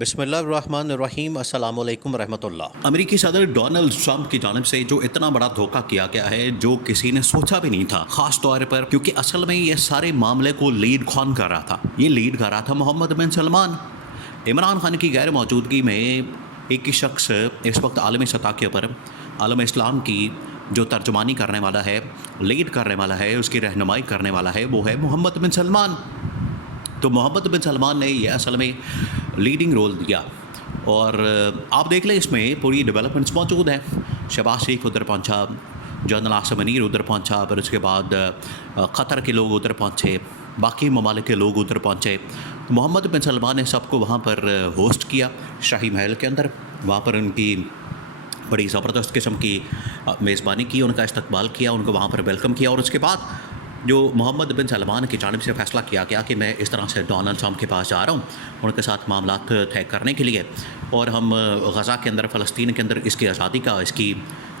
بسم اللہ الرحمن الرحیم۔ السلام علیکم ورحمۃ اللہ۔ امریکی صدر ڈونلڈ ٹرمپ کی جانب سے جو اتنا بڑا دھوکہ کیا گیا ہے جو کسی نے سوچا بھی نہیں تھا، خاص طور پر کیونکہ اصل میں یہ سارے معاملے کو لیڈ کون کر رہا تھا؟ یہ لیڈ کر رہا تھا محمد بن سلمان۔ عمران خان کی غیر موجودگی میں ایک ہی شخص اس وقت عالمی سطح کے اوپر عالم اسلام کی جو ترجمانی کرنے والا ہے، لیڈ کرنے والا ہے، اس کی رہنمائی کرنے والا ہے، وہ ہے محمد بن سلمان۔ تو محمد بن سلمان نے یہ اصل میں لیڈنگ رول دیا، اور آپ دیکھ لیں اس میں پوری ڈیولپمنٹس موجود ہیں۔ شہباز شریف ادھر پہنچا، جنرل عاصم منیر ادھر پہنچا، پھر اس کے بعد قطر کے لوگ ادھر پہنچے، باقی ممالک کے لوگ ادھر پہنچے۔ محمد بن سلمان نے سب کو وہاں پر ہوسٹ کیا شاہی محل کے اندر، وہاں پر ان کی بڑی زبردست قسم کی میزبانی کی، ان کا استقبال کیا، ان کو وہاں پر ویلکم کیا، اور اس کے بعد جو محمد بن سلمان کی جانب سے فیصلہ کیا گیا کہ میں اس طرح سے ڈونلڈ ٹرمپ کے پاس جا رہا ہوں ان کے ساتھ معاملات طے کرنے کے لیے، اور ہم غزہ کے اندر، فلسطین کے اندر اس کی آزادی کا، اس کی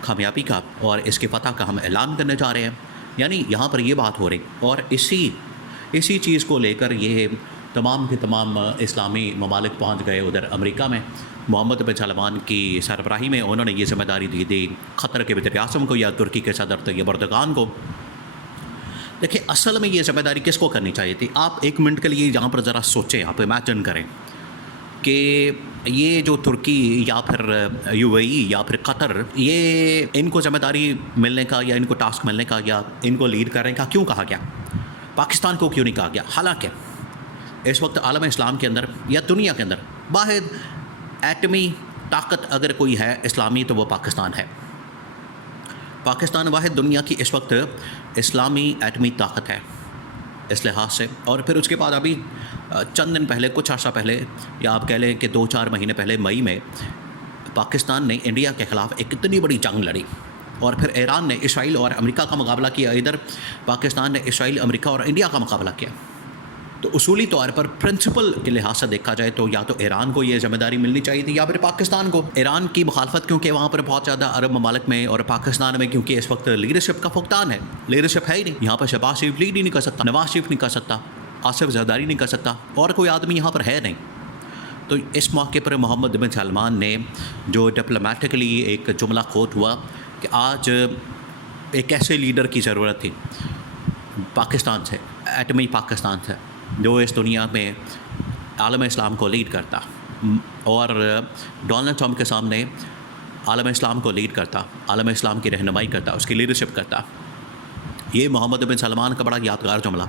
کامیابی کا اور اس کی فتح کا ہم اعلان کرنے جا رہے ہیں۔ یعنی یہاں پر یہ بات ہو رہی، اور اسی چیز کو لے کر یہ تمام کے تمام اسلامی ممالک پہنچ گئے ادھر امریکہ میں۔ محمد بن سلمان کی سربراہی میں انہوں نے یہ ذمہ داری دی قطر کے وزیر اعظم کو یا ترکی کے صدر طیب اردوغان کو۔ دیکھیں اصل میں یہ ذمہ داری کس کو کرنی چاہیے تھی؟ آپ ایک منٹ کے لیے یہاں پر ذرا سوچیں، آپ امیجن کریں کہ یہ جو ترکی یا پھر یو اے ای یا پھر قطر، یہ ان کو ذمہ داری ملنے کا یا ان کو ٹاسک ملنے کا یا ان کو لیڈ کرنے کا کیوں کہا گیا؟ پاکستان کو کیوں نہیں کہا گیا؟ حالانکہ اس وقت عالم اسلام کے اندر یا دنیا کے اندر واحد ایٹمی طاقت اگر کوئی ہے اسلامی تو وہ پاکستان ہے۔ پاکستان واحد دنیا کی اس وقت اسلامی ایٹمی طاقت ہے اس لحاظ سے۔ اور پھر اس کے بعد ابھی چند دن پہلے، کچھ عرصہ پہلے، یا آپ کہہ لیں کہ 2-4 مہینے پہلے، مئی میں پاکستان نے انڈیا کے خلاف ایک اتنی بڑی جنگ لڑی، اور پھر ایران نے اسرائیل اور امریکہ کا مقابلہ کیا، ادھر پاکستان نے اسرائیل، امریکہ اور انڈیا کا مقابلہ کیا۔ تو اصولی طور پر پرنسپل کے لحاظ سے دیکھا جائے تو یا تو ایران کو یہ ذمہ داری ملنی چاہیے تھی یا پھر پاکستان کو۔ ایران کی مخالفت کیونکہ وہاں پر بہت زیادہ عرب ممالک میں، اور پاکستان میں کیونکہ اس وقت لیڈرشپ کا فقدان ہے، لیڈرشپ ہے ہی نہیں یہاں پر۔ شہباز شریف لیڈ ہی نہیں کر سکتا، نواز شریف نہیں کر سکتا، آصف زرداری نہیں کر سکتا، اور کوئی آدمی یہاں پر ہے نہیں۔ تو اس موقع پر محمد بن سلمان نے جو ڈپلومیٹکلی ایک جملہ کوٹ ہوا کہ آج ایک ایسے لیڈر کی ضرورت تھی پاکستان سے، ایٹمی پاکستان سے، جو اس دنیا میں عالم اسلام کو لیڈ کرتا، اور ڈونلڈ ٹرمپ کے سامنے عالم اسلام کو لیڈ کرتا، عالم اسلام کی رہنمائی کرتا، اس کی لیڈرشپ کرتا۔ یہ محمد بن سلمان کا بڑا یادگار جملہ۔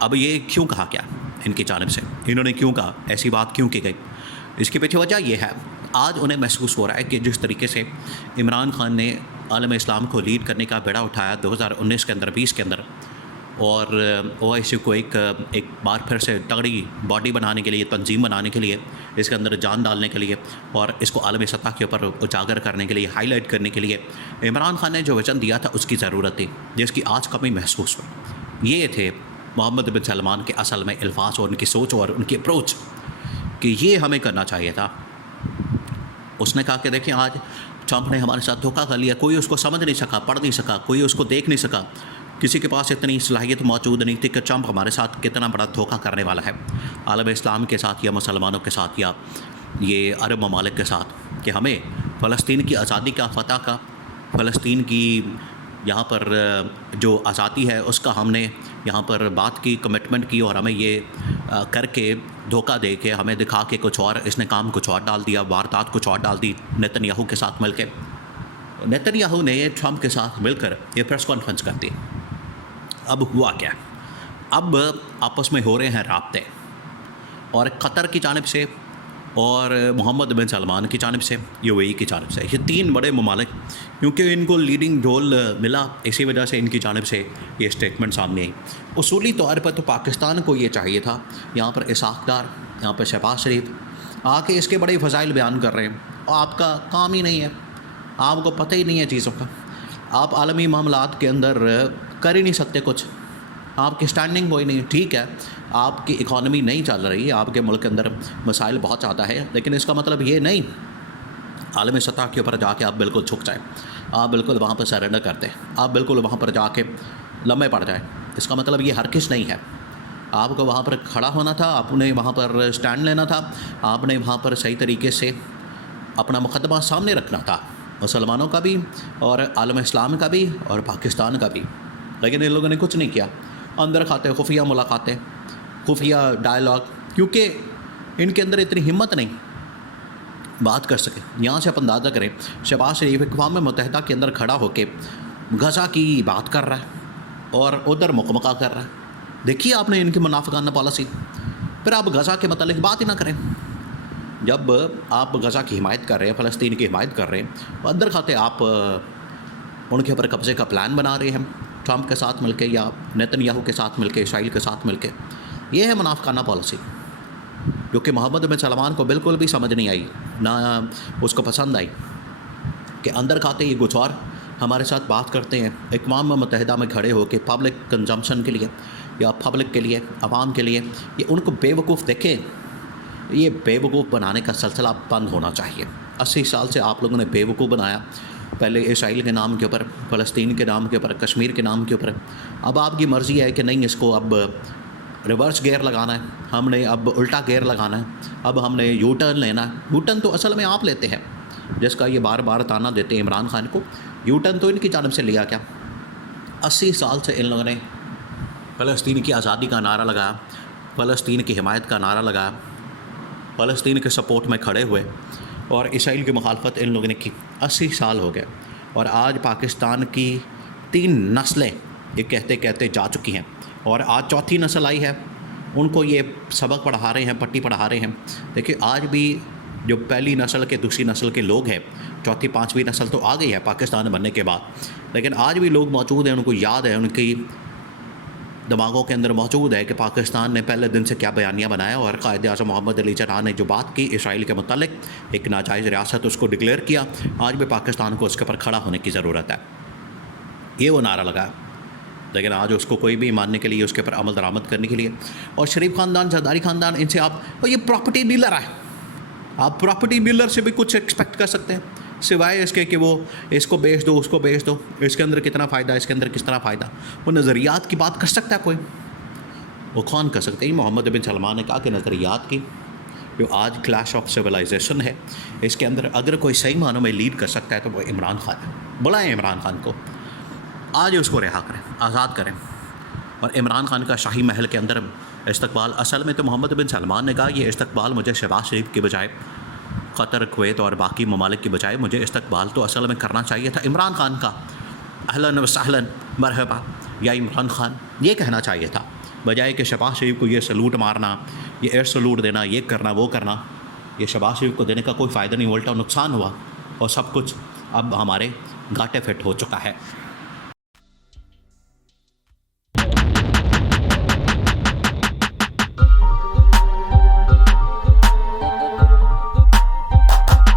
اب یہ کیوں کہا گیا ان کی جانب سے؟ انہوں نے کیوں کہا؟ ایسی بات کیوں کی گئی؟ اس کے پیچھے وجہ یہ ہے، آج انہیں محسوس ہو رہا ہے کہ جس طریقے سے عمران خان نے عالم اسلام کو لیڈ کرنے کا بیڑا اٹھایا 2019 کے اندر، 20 کے اندر، اور او آئی سی کو ایک بار پھر سے تگڑی باڈی بنانے کے لیے، تنظیم بنانے کے لیے، اس کے اندر جان ڈالنے کے لیے، اور اس کو عالمی سطح کے اوپر اجاگر کرنے کے لیے، ہائی لائٹ کرنے کے لیے عمران خان نے جو وژن دیا تھا اس کی ضرورت تھی، جس کی آج کمی محسوس ہوئی۔ یہ تھے محمد بن سلمان کے اصل میں الفاظ اور ان کی سوچ اور ان کی اپروچ کہ یہ ہمیں کرنا چاہیے تھا۔ اس نے کہا کہ دیکھیں آج ٹرمپ نے ہمارے ساتھ دھوکہ کر لیا، کوئی اس کو سمجھ نہیں سکا، پڑھ نہیں سکا، کوئی اس کو دیکھ نہیں سکا، کسی کے پاس اتنی صلاحیت موجود نہیں تھی کہ ٹرمپ ہمارے ساتھ کتنا بڑا دھوکہ کرنے والا ہے عالم اسلام کے ساتھ یا مسلمانوں کے ساتھ یا یہ عرب ممالک کے ساتھ، کہ ہمیں فلسطین کی آزادی کا، فتح کا، فلسطین کی یہاں پر جو آزادی ہے اس کا ہم نے یہاں پر بات کی، کمٹمنٹ کی، اور ہمیں یہ کر کے دھوکہ دے کے ہمیں دکھا کے کچھ اور، اس نے کام کچھ اور ڈال دیا، واردات کچھ اور ڈال دی نیتن یاہو کے ساتھ مل کے۔ نیتن یاہو نے ٹرمپ کے ساتھ مل کر یہ پریس کانفرنس کر دی۔ اب ہوا کیا؟ اب آپس میں ہو رہے ہیں رابطے، اور قطر کی جانب سے اور محمد بن سلمان کی جانب سے، یو اے ای کی جانب سے، یہ 3 بڑے ممالک، کیونکہ ان کو لیڈنگ رول ملا، اسی وجہ سے ان کی جانب سے یہ اسٹیٹمنٹ سامنے آئی۔ اصولی طور پر تو پاکستان کو یہ چاہیے تھا، یہاں پر اسحاق ڈار، یہاں پر شہباز شریف آ کے اس کے بڑے فضائل بیان کر رہے ہیں، اور آپ کا کام ہی نہیں ہے، آپ کو پتہ ہی نہیں ہے چیزوں کا، آپ عالمی معاملات کے اندر کر ہی نہیں سکتے کچھ، آپ کی سٹینڈنگ کوئی نہیں۔ ٹھیک ہے، آپ کی اکانومی نہیں چل رہی، آپ کے ملک کے اندر مسائل بہت زیادہ ہے، لیکن اس کا مطلب یہ نہیں عالمی سطح کے اوپر جا کے آپ بالکل جھک جائیں، آپ بالکل وہاں پر سرنڈر کرتے ہیں، آپ بالکل وہاں پر جا کے لمبے پڑ جائیں، اس کا مطلب یہ ہرگز نہیں ہے۔ آپ کو وہاں پر کھڑا ہونا تھا، آپ نے وہاں پر سٹینڈ لینا تھا، آپ نے وہاں پر صحیح طریقے سے اپنا مقدمہ سامنے رکھنا تھا، مسلمانوں کا بھی اور عالم اسلام کا بھی اور پاکستان کا بھی. لیکن ان لوگوں نے کچھ نہیں کیا. اندر کھاتے خفیہ ملاقاتیں، خفیہ ڈائلاگ، کیونکہ ان کے اندر اتنی ہمت نہیں بات کر سکے. یہاں سے آپ اندازہ کریں، شہباز شریف اقوام متحدہ کے اندر کھڑا ہو کے غزہ کی بات کر رہا ہے اور ادھر مکمکہ کر رہا ہے. دیکھیے آپ نے ان کی منافقانہ پالیسی. پھر آپ غزہ کے متعلق بات ہی نہ کریں. جب آپ غزہ کی حمایت کر رہے ہیں، فلسطین کی حمایت کر رہے ہیں، اندر کھاتے آپ ان کے اوپر قبضے کا پلان بنا رہے ہیں ٹرمپ کے ساتھ مل کے یا نیتن یاہو کے ساتھ مل کے، اسرائیل کے ساتھ مل کے. یہ ہے منافقانہ پالیسی جو کہ محمد بن سلمان کو بالکل بھی سمجھ نہیں آئی، نہ اس کو پسند آئی کہ اندر کھاتے یہ کچھ اور ہمارے ساتھ بات کرتے ہیں. اقوام متحدہ میں کھڑے ہو کے پبلک کنزمپشن کے لیے یا پبلک کے لیے، عوام کے لیے، یہ ان کو بے وقوف دیکھیں. یہ بے وقوف بنانے کا سلسلہ بند ہونا چاہیے. 80 سال سے آپ لوگوں نے بے وقوف بنایا، پہلے اسرائیل کے نام کے اوپر، فلسطین کے نام کے اوپر، کشمیر کے نام کے اوپر. اب آپ کی مرضی ہے کہ نہیں، اس کو اب ریورس گیئر لگانا ہے، ہم نے اب الٹا گیئر لگانا ہے، اب ہم نے یو ٹرن لینا ہے. یو ٹرن تو اصل میں آپ لیتے ہیں، جس کا یہ بار بار تانا دیتے ہیں عمران خان کو. یو ٹرن تو ان کی جانب سے لیا کیا؟ 80 سال سے ان لوگوں نے فلسطین کی آزادی کا نعرہ لگایا، فلسطین کی حمایت کا نعرہ لگایا، فلسطین کے سپورٹ میں کھڑے ہوئے اور اسرائیل کی مخالفت ان لوگوں نے کی. 80 سال ہو گئے اور آج پاکستان کی 3 نسلیں یہ کہتے کہتے جا چکی ہیں اور آج 4تھی نسل آئی ہے. ان کو یہ سبق پڑھا رہے ہیں، پٹی پڑھا رہے ہیں. دیکھیے آج بھی جو پہلی نسل کے، دوسری نسل کے لوگ ہیں، 4تھی 5ویں نسل تو آ گئی ہے پاکستان بننے کے بعد، لیکن آج بھی لوگ موجود ہیں، ان کو یاد ہے، ان کی دماغوں کے اندر موجود ہے کہ پاکستان نے پہلے دن سے کیا بیانیہ بنایا اور قائد اعظم محمد علی جناح نے جو بات کی اسرائیل کے متعلق، ایک ناجائز ریاست اس کو ڈکلیئر کیا. آج بھی پاکستان کو اس کے اوپر کھڑا ہونے کی ضرورت ہے. یہ وہ نعرہ لگا، لیکن آج اس کو کوئی بھی ماننے کے لیے، اس کے اوپر عمل درآمد کرنے کے لیے. اور شریف خاندان، زرداری خاندان، ان سے آپ یہ پراپرٹی ڈیلر ہے، آپ پراپرٹی ڈیلر سے بھی کچھ ایکسپیکٹ کر سکتے ہیں سوائے اس کے کہ وہ اس کو بیچ دو، اس کو بیچ دو، اس کے اندر کتنا فائدہ، اس کے اندر کس طرح فائدہ. وہ نظریات کی بات کر سکتا ہے کوئی؟ وہ کون کر سکتے ہیں؟ محمد بن سلمان نے کہا کہ نظریات کی جو آج کلیش آف سویلائزیشن ہے، اس کے اندر اگر کوئی صحیح معنوں میں لیڈ کر سکتا ہے تو وہ عمران خان ہے. بلائیں عمران خان کو، آج اس کو رہا کریں، آزاد کریں. اور عمران خان کا شاہی محل کے اندر استقبال، اصل میں تو محمد بن سلمان نے کہا یہ استقبال مجھے شہباز شریف کے بجائے، قطر، کویت اور باقی ممالک کی بجائے مجھے استقبال تو اصل میں کرنا چاہیے تھا عمران خان کا. اہلاً و سہلاً، مرحبا یا عمران خان، یہ کہنا چاہیے تھا، بجائے کہ شہباز شریف کو یہ سلوٹ مارنا، یہ ایئر سلوٹ دینا، یہ کرنا وہ کرنا. یہ شہباز شریف کو دینے کا کوئی فائدہ نہیں، الٹا نقصان ہوا اور سب کچھ اب ہمارے گھاٹے فٹ ہو چکا ہے.